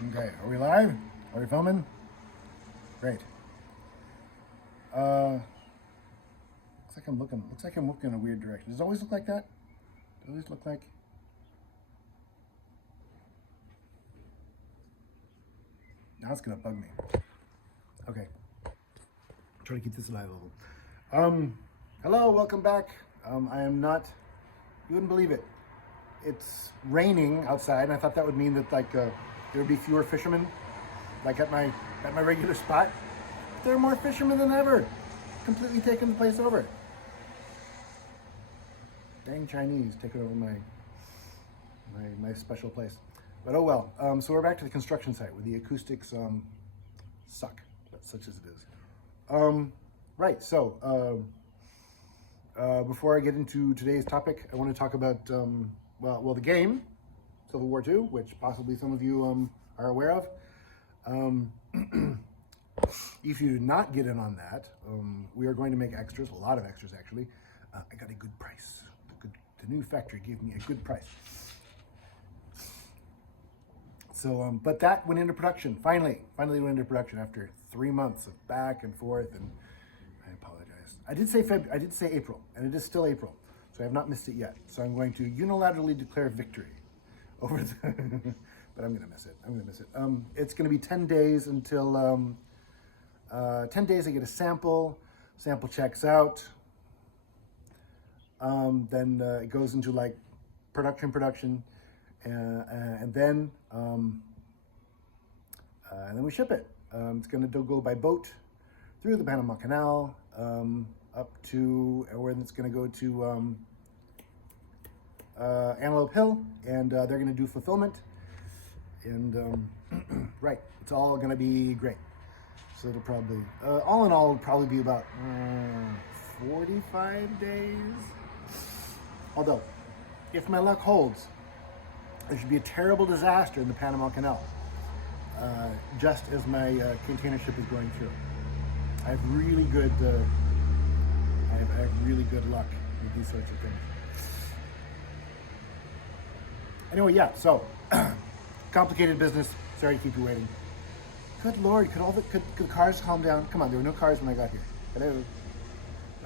Okay, are we live? Are we filming? Great. Looks like I'm looking in a weird direction. Does it always look like that? Does it always look like? Now it's gonna bug me. Okay. Try to keep this alive a little. Hello, welcome back. I am not, you wouldn't believe it. It's raining outside, and I thought that would mean that there would be fewer fishermen, like at my regular spot. But there are more fishermen than ever, completely taking the place over. Dang Chinese taking over my special place. But oh well. So we're back to the construction site where the acoustics suck, but such as it is. Right. So before I get into today's topic, I want to talk about the game Civil War II, which possibly some of you are aware of. If you do not get in on that, we are going to make extras, a lot of extras actually. I got a good price. The new factory gave me a good price. So, but that went into production. Finally went into production after 3 months of back and forth. And I apologize. I did say April, and it is still April, so I have not missed it yet. So I'm going to unilaterally declare victory over the. But I'm gonna miss it. It's gonna be 10 days until 10 days. I get a sample. Sample checks out. Then it goes into like production, and then we ship it. It's going to go by boat through the Panama Canal up to where it's going to go to Antelope Hill, and they're going to do fulfillment. And right, it's all going to be great. So it'll probably, all in all, it'll probably be about 45 days. Although, if my luck holds, there should be a terrible disaster in the Panama Canal, just as my container ship is going through. I have really good, I have really good luck with these sorts of things. Anyway, yeah. So, complicated business. Sorry to keep you waiting. Good Lord, could the cars calm down? Come on, there were no cars when I got here. Hello.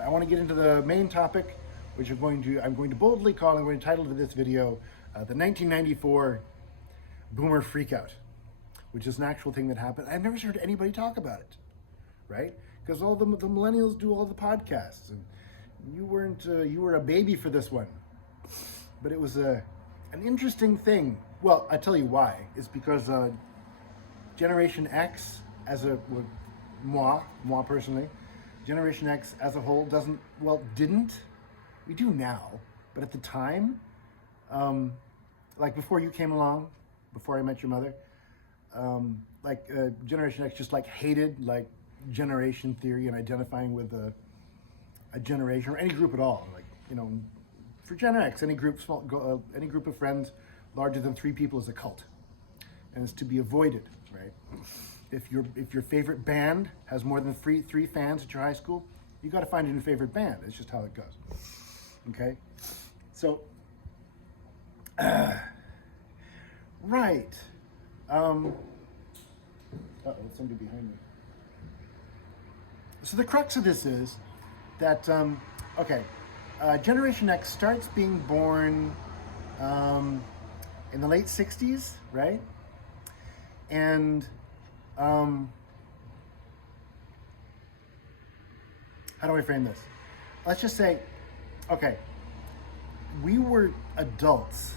I want to get into the main topic, which I'm going to boldly call, I'm going to title to this video, the 1994 Boomer Freakout, which is an actual thing that happened. I've never heard anybody talk about it, right? Because all the millennials do all the podcasts, and you were a baby for this one. But it was an interesting thing. Well, I tell you why. It's because Generation X, moi personally, Generation X as a whole didn't. We do now, but at the time, like before you came along, before I met your mother, Generation X just hated generation theory and identifying with a generation or any group at all. For Gen X, any group of friends larger than 3 people is a cult, and it's to be avoided, right? If your favorite band has more than three fans at your high school, you got to find a new favorite band. It's just how it goes. Okay, so right. Somebody behind me. So the crux of this is that Generation X starts being born in the late 60s, right? And how do I frame this? Let's just say, okay, we were adults.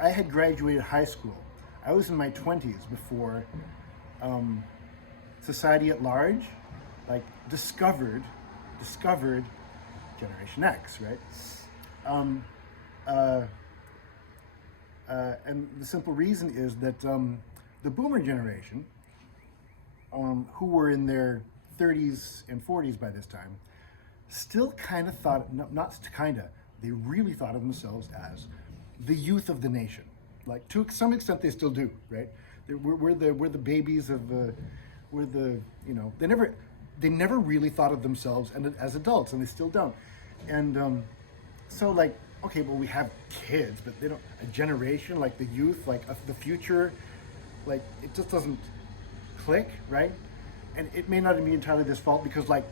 I had graduated high school. I was in my 20s before society at large, discovered Generation X, right? And the simple reason is that the Boomer generation, who were in their 30s and 40s by this time, still kind of thought, they really thought of themselves as the youth of the nation. To some extent they still do, right? We're the babies of, they never really thought of themselves as adults, and they still don't. And okay, well, we have kids, but they don't, a generation, the youth, the future, like it just doesn't click, right? And it may not be entirely this fault because like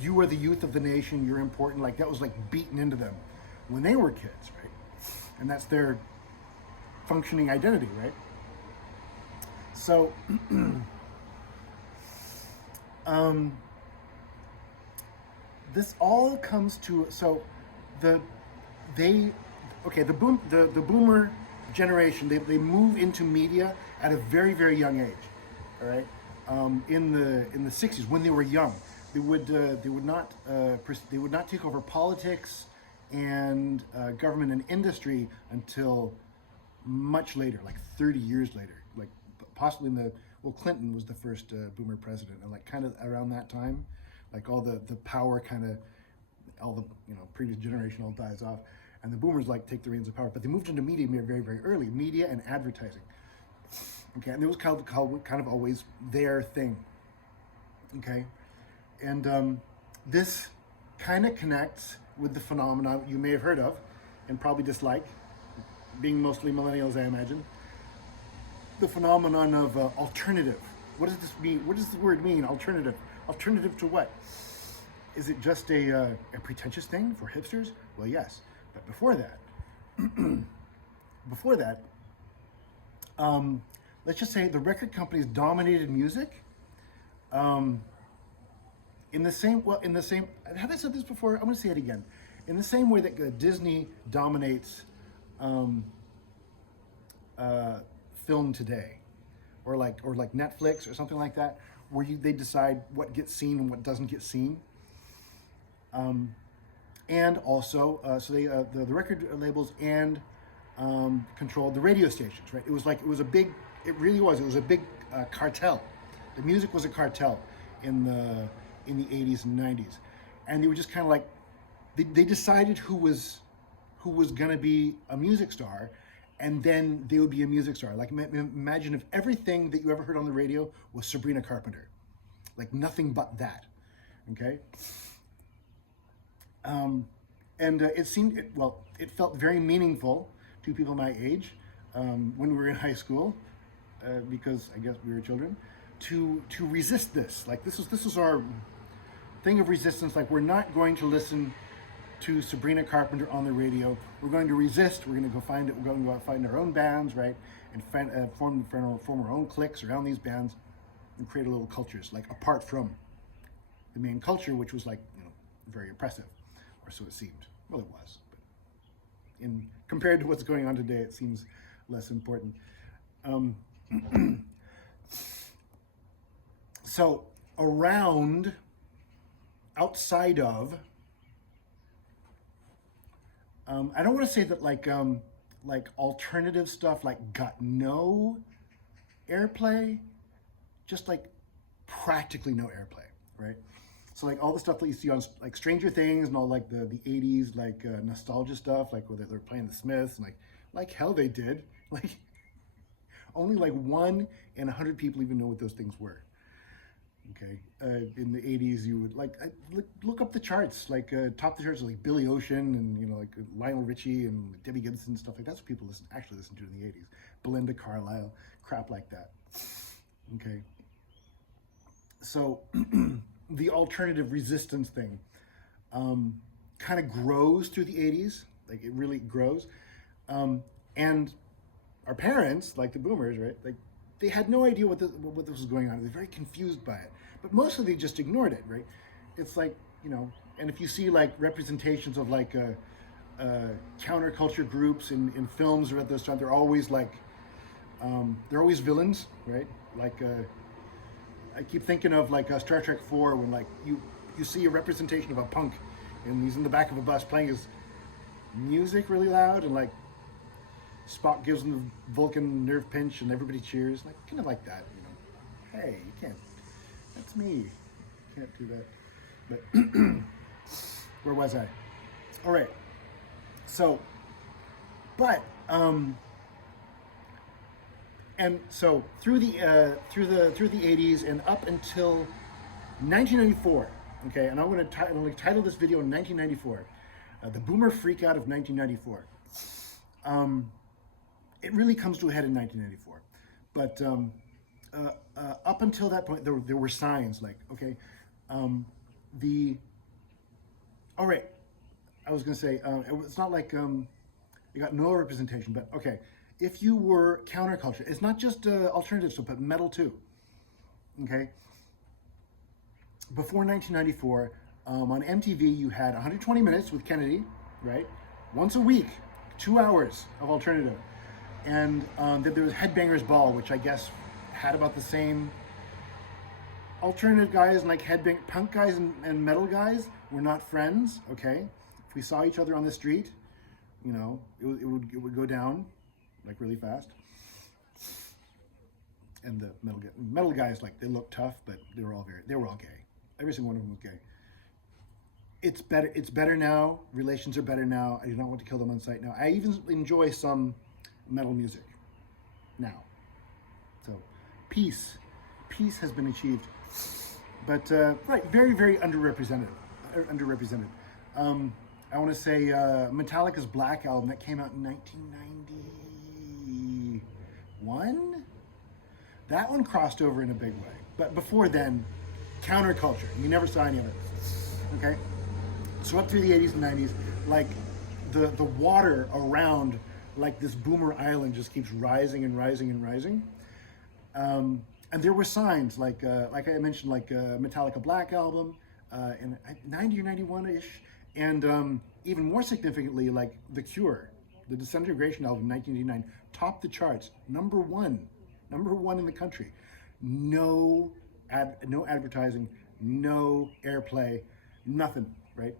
you are the youth of the nation, you're important. Like that was like beaten into them when they were kids, right? And that's their functioning identity, right? So, this all comes to the they okay the boomer generation they move into media at a very very young age, all right. In the 60s when they were young, they would not take over politics and government and industry until much later, like 30 years later, like possibly Clinton was the first boomer president, and like kind of around that time, like all the power kind of, all the previous generation all dies off, and the boomers like take the reins of power. But they moved into media very very early, media and advertising. Okay, and it was kind of always their thing. Okay, and this kind of connects with the phenomenon you may have heard of and probably dislike, being mostly millennials, I imagine. The phenomenon of alternative. What does this mean? What does the word mean? Alternative. Alternative to what? Is it just a pretentious thing for hipsters? Well, yes. But before that, let's just say the record companies dominated music. In the same, have I said this before? I'm going to say it again. In the same way that Disney dominates film today, or like Netflix or something like that, where they decide what gets seen and what doesn't get seen. And also, so they the record labels and controlled the radio stations, right? It was a big cartel. The music was a cartel in the 80s and 90s, and they were just kind of like they decided who was going to be a music star, and then they would be a music star. Like imagine if everything that you ever heard on the radio was Sabrina Carpenter, like nothing but that. Okay. It felt very meaningful to people my age when we were in high school, because I guess we were children, to resist this. Like this was our thing of resistance. Like we're not going to listen to Sabrina Carpenter on the radio. We're going to resist. We're going to go find it. We're going to go out and find our own bands, right, and form our own cliques around these bands, and create a little cultures, like apart from the main culture, which was like very oppressive, or so it seemed. Well, it was, but compared to what's going on today, it seems less important. So around, outside of, I don't want to say that like alternative stuff like got no airplay, just like practically no airplay, right? So like all the stuff that you see on like Stranger Things and all like the 80s like nostalgia stuff, like where they're playing the Smiths, and like hell they did. Like only like 1 in 100 people even know what those things were. Okay, in the 80s you would look up the charts, like top the charts like Billy Ocean and like Lionel Richie and Debbie Gibson and stuff like that. That's what people actually listened to in the 80s. Belinda Carlisle, crap like that. Okay, so the alternative resistance thing kind of grows through the 80s, like it really grows, and our parents, like the boomers, right, like they had no idea what this was going on. They're very confused by it, but mostly they just ignored it, right? It's like, and if you see like representations of like counterculture groups in films or at this time, they're always like they're always villains, right? Like I keep thinking of like Star Trek 4 when like you see a representation of a punk and he's in the back of a bus playing his music really loud, and like Spock gives him the Vulcan nerve pinch and everybody cheers, like kind of like that, Hey, you can't. That's me. You can't do that. But where was I? All right. So, but and so through the 80s and up until 1994. Okay, and I'm going to title this video 1994, the Boomer Freakout of 1994. It really comes to a head in 1994 But up until that point, there were signs like, okay, the, all right, I was going to say, it's not like you got no representation, but okay, if you were counterculture, it's not just alternative stuff, but metal too. Okay, before 1994, on MTV, you had 120 Minutes with Kennedy, right? Once a week, 2 hours of alternative. And then there was Headbangers Ball, which I guess had about the same. Alternative guys and like punk guys and metal guys were not friends, okay? If we saw each other on the street, you know, it would go down like really fast. And the metal guys, like, they looked tough, but they were all gay. Every single one of them was gay. It's better now. Relations are better now. I do not want to kill them on sight now. I even enjoy some metal music now. So peace has been achieved, but right, very, very underrepresented. I want to say Metallica's Black Album that came out in 1991. That one crossed over in a big way. But before then, counterculture. You never saw any of it. Okay? So up through the 80s and 90s, like the water around like this boomer island just keeps rising and rising and rising. And there were signs like I mentioned, like Metallica Black Album in 90 or 91-ish. And even more significantly, like The Cure, the Disintegration album, 1989, topped the charts, number one in the country. No advertising, no airplay, nothing, right?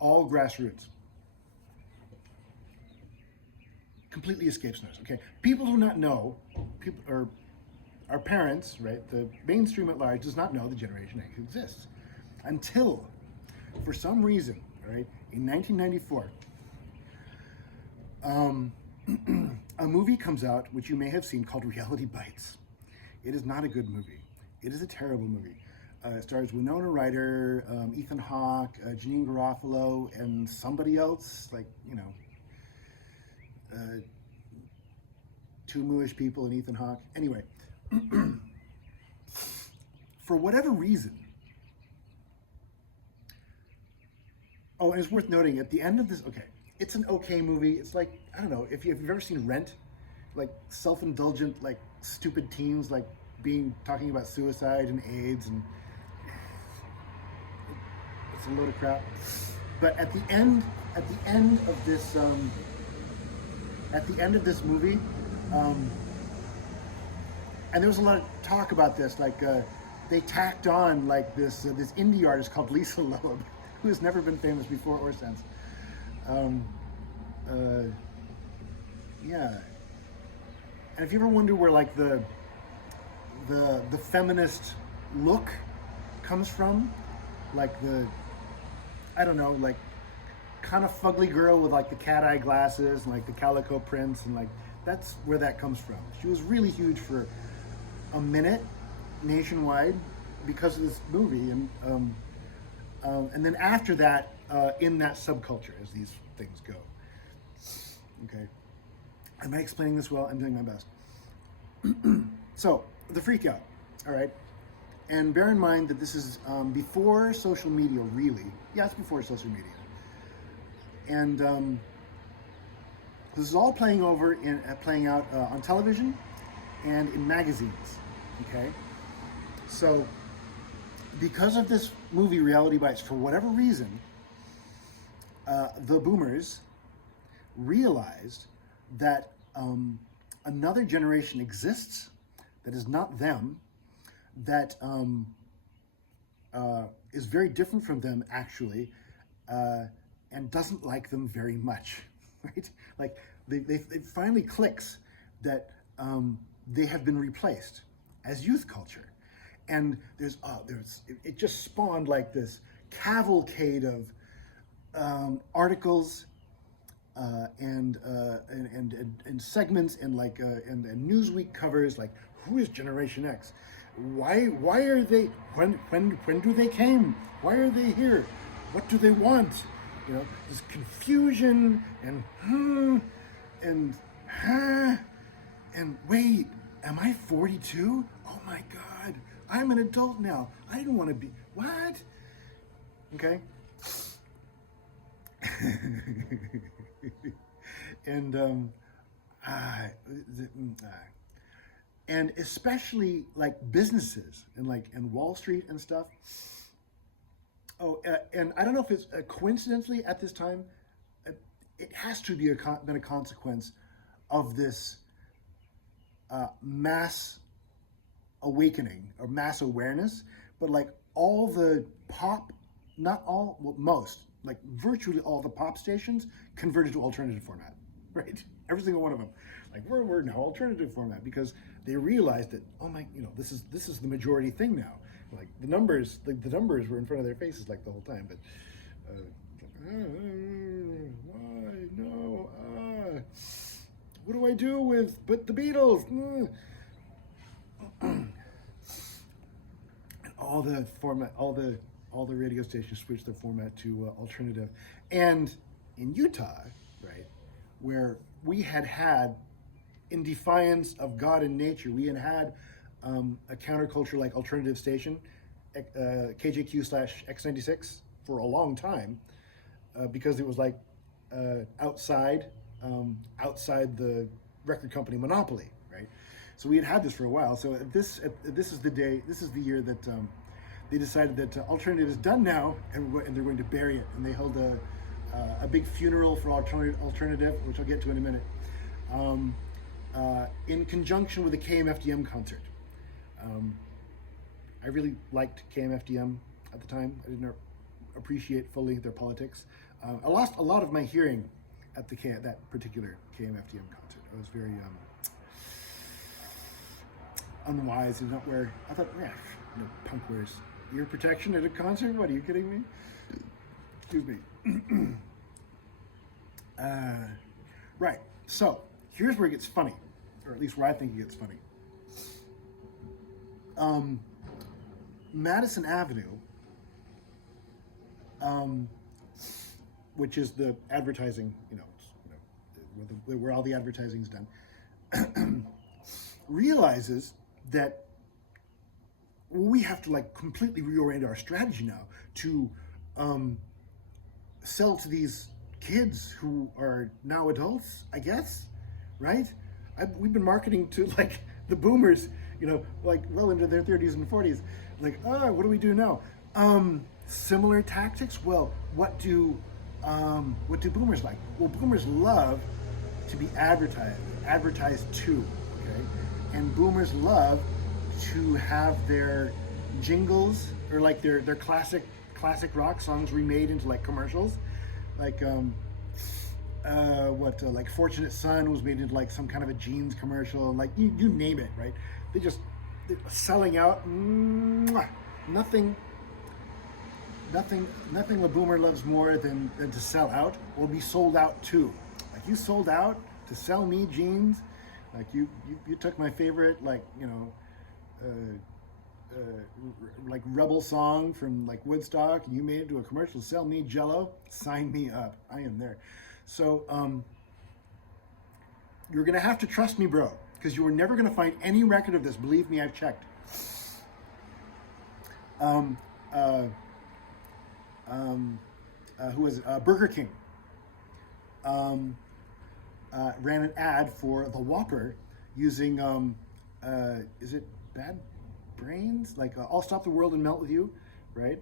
All grassroots. Completely escapes notice, okay? People do not know, or our parents, right? The mainstream at large does not know the Generation X exists until, for some reason, right, in 1994, a movie comes out, which you may have seen, called Reality Bites. It is not a good movie. It is a terrible movie. It stars Winona Ryder, Ethan Hawke, Janine Garofalo, and somebody else, like, you know, two Mooish people and Ethan Hawke. Anyway, for whatever reason, oh, and it's worth noting, at the end of this, okay, it's an okay movie. It's like, I don't know, if you've ever seen Rent, like self-indulgent, like stupid teens, like talking about suicide and AIDS, and it's a load of crap. But at the end of this, movie, and there was a lot of talk about this, like they tacked on like this indie artist called Lisa Loeb, who has never been famous before or since. Yeah. And if you ever wonder where like the feminist look comes from, like I don't know, like kind of fugly girl with like the cat eye glasses and like the calico prints, and like that's where that comes from. She was really huge for a minute nationwide because of this movie, and then after that, in that subculture, as these things go. Okay, am I explaining this well? I'm doing my best. So, the Freakout, all right? And bear in mind that this is before social media, really. Yeah, it's before social media. And this is all playing out on television and in magazines, okay? So, because of this movie, Reality Bites, for whatever reason, the boomers realized that another generation exists that is not them, that is very different from them, actually, and doesn't like them very much, right? Like, it finally clicks that they have been replaced as youth culture. And it just spawned like this cavalcade of articles and segments and like and Newsweek covers, like, who is Generation X? Why are they? When do they came? Why are they here? What do they want? You know, this confusion and wait, Am I 42? Oh my God, I'm an adult now. I didn't want to be, what? Okay. and uh, and especially like businesses and Wall Street and stuff. Oh, and I don't know if it's coincidentally at this time, uh, it has to be been a consequence of this mass awakening or mass awareness, but like all the pop, not all, well, most, like virtually all the pop stations converted to alternative format, right? Every single one of them, like we're now alternative format because they realized that, oh my, this is the majority thing now. Like the numbers were in front of their faces like the whole time, but why no? What do I do with but the Beatles? And all the format, all the radio stations switched their format to alternative. And in Utah, right, where we had, in defiance of God and nature, we had a counterculture like alternative station, KJQ/X96 for a long time, because it was like outside the record company monopoly, right? So we had this for a while. So this is the year that they decided that alternative is done now, and they're going to bury it. And they held a big funeral for alternative, which I'll get to in a minute, in conjunction with the KMFDM concert. I really liked KMFDM at the time. I didn't appreciate fully their politics. I lost a lot of my hearing at that particular KMFDM concert. I was very unwise and not wear. I thought, punk wears ear protection at a concert. What, are you kidding me? Excuse me. Right. So here's where it gets funny, or at least where I think it gets funny. Madison Avenue, which is the advertising, where all the advertising is done, realizes that we have to like completely reorient our strategy now to sell to these kids who are now adults, I guess, right? We've been marketing to like the boomers, like well into their 30s and 40s. Like, what do we do now? Similar tactics. Well, what do boomers like? Well, boomers love to be advertised to, okay? And boomers love to have their jingles or like their classic rock songs remade into like commercials, like like Fortunate Son was made into like some kind of a jeans commercial, like you name it, right? They're selling out. Nothing the boomer loves more than to sell out or be sold out to. Like, you sold out to sell me jeans. Like you took my favorite like like rebel song from like Woodstock and you made it to a commercial to sell me Jell-O. Sign me up. I am there. So you're gonna have to trust me, bro, because you are never gonna find any record of this. Believe me, I've checked. Who was Burger King ran an ad for the Whopper using is it Bad Brains? Like I'll stop the world and melt with you, right?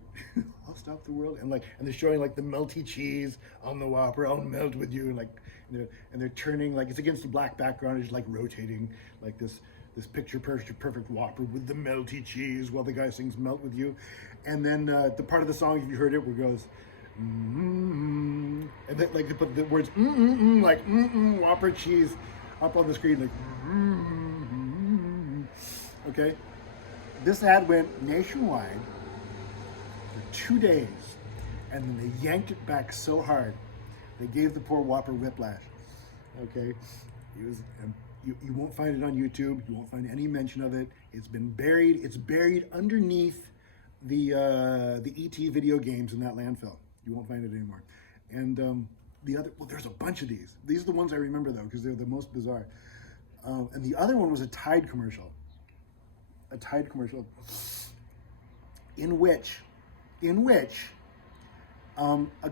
I'll stop the world and they're showing like the melty cheese on the Whopper. I'll melt with you, and and they're turning like it's against the black background. It's like rotating like this picture perfect Whopper with the melty cheese while the guy sings "Melt with You," and then the part of the song, if you heard it, where it goes, and then like they put the words like Whopper cheese up on the screen, like okay. This ad went nationwide for 2 days, and then they yanked it back so hard they gave the poor Whopper whiplash. Okay, it was. You won't find it on YouTube. You won't find any mention of it. It's been buried. It's buried underneath the ET video games in that landfill. You won't find it anymore. And there's a bunch of these. These are the ones I remember though, because they're the most bizarre. And the other one was a Tide commercial. A Tide commercial in which a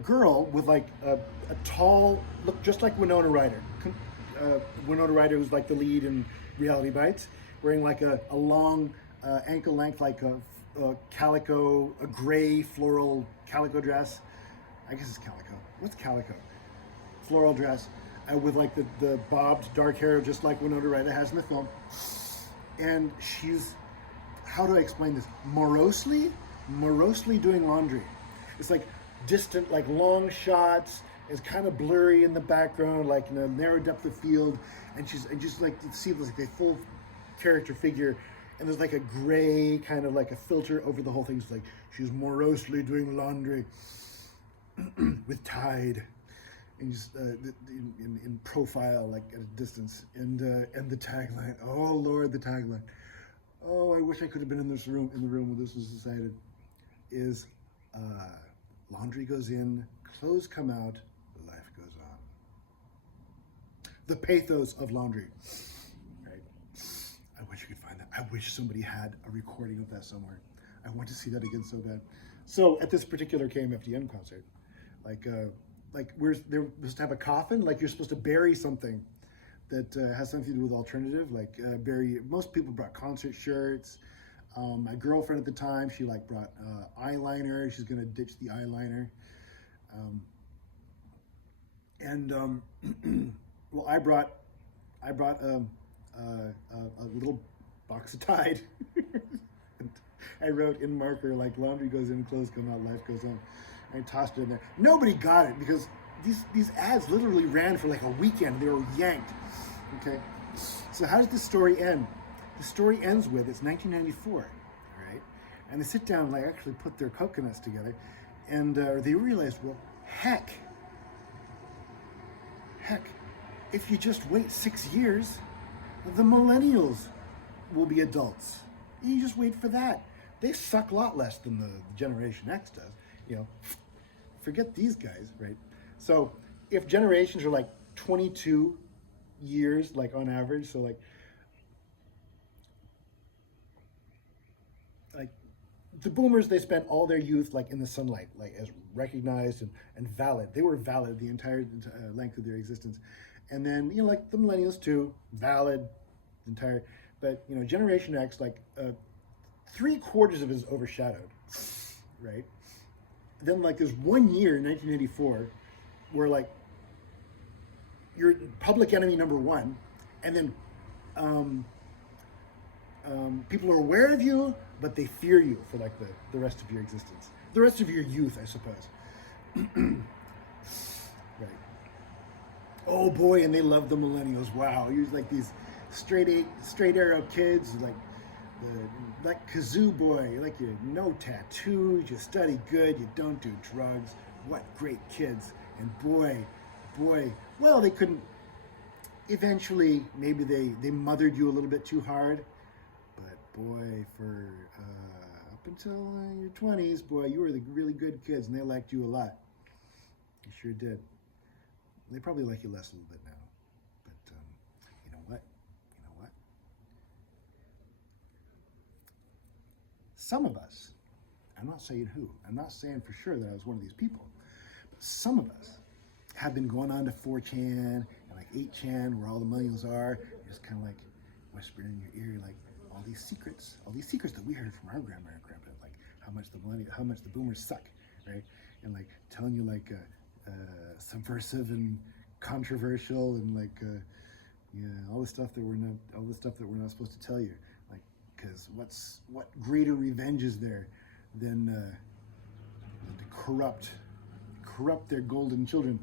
girl with like a tall, look just like Winona Ryder. Winona Ryder was like the lead in Reality Bites, wearing like a long ankle length, like a calico, a gray floral calico dress. I guess it's calico. What's calico? Floral dress with like the bobbed dark hair, just like Winona Ryder has in the film. And she's, how do I explain this? Morosely doing laundry. It's like distant, like long shots. It's kind of blurry in the background, like in a narrow depth of field. And just like you see like the full character figure. And there's like a gray kind of like a filter over the whole thing. It's like she's morosely doing laundry with Tide, and just in profile, like at a distance. And the tagline. Oh Lord, the tagline. Oh, I wish I could have been in the room when this was decided. Is laundry goes in, clothes come out, life goes on. The pathos of laundry. Right? I wish you could find that. I wish somebody had a recording of that somewhere. I want to see that again so bad. So at this particular KMFDM concert, like we're supposed to have a coffin, like you're supposed to bury something that has something to do with alternative, like bury. Most people brought concert shirts. My girlfriend at the time, she like brought eyeliner. She's gonna ditch the eyeliner. Well, I brought a little box of Tide. And I wrote in marker like laundry goes in, clothes come out, life goes on. I tossed it in there. Nobody got it because these ads literally ran for like a weekend. They were yanked. Okay, so how does this story end? The story ends with, it's 1994, right? And they sit down and like actually put their coconuts together, and they realized, well, heck, if you just wait 6 years, the millennials will be adults. You just wait for that. They suck a lot less than the Generation X does. You know, forget these guys, right? So if generations are like 22 years, like on average, so like the boomers, they spent all their youth like in the sunlight, like as recognized and valid. They were valid the entire length of their existence. And then, you know, like the millennials too, valid, entire. But, you know, Generation X, like 3/4 of it is overshadowed, right? Then like there's 1 year, 1984, where like you're public enemy number one, and then people are aware of you, but they fear you for like the rest of your existence, the rest of your youth, I suppose. Right. Oh boy, and they love the millennials. Wow, you're like these straight arrow kids, like Kazoo boy, like you no tattoos, you study good, you don't do drugs. What great kids! And boy, well, they couldn't. Eventually, maybe they mothered you a little bit too hard. But boy, for up until your 20s, boy, you were the really good kids, and they liked you a lot. You sure did. They probably like you less a little bit now. But you know what? Some of us, I'm not saying who, I'm not saying for sure that I was one of these people, but some of us have been going on to 4chan and like 8chan, where all the millennials are, just kind of like whispering in your ear, like, all these secrets that we heard from our grandma and grandpa, like how much the boomers suck, right? And like telling you like subversive and controversial and like all the stuff that we're not supposed to tell you, like, because what greater revenge is there than to corrupt their golden children.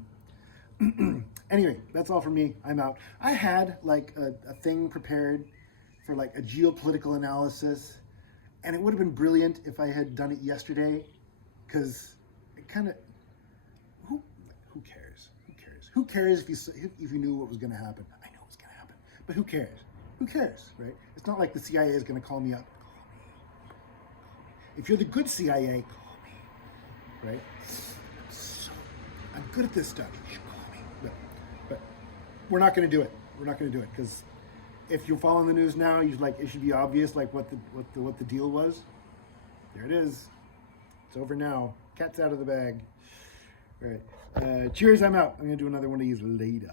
Anyway, that's all from me. I'm out. I had like a thing prepared for like a geopolitical analysis, and it would have been brilliant if I had done it yesterday, because it kind of, who cares if you knew what was going to happen? I know what's going to happen, but who cares, right? It's not like the CIA is going to call me up. If you're the good CIA, call me, right? I'm good at this stuff. You should call me, but we're not going to do it. Because if you're following the news now, it should be obvious like what the deal was. There it is. It's over now. Cat's out of the bag. All right. Cheers. I'm out. I'm gonna do another one of these later.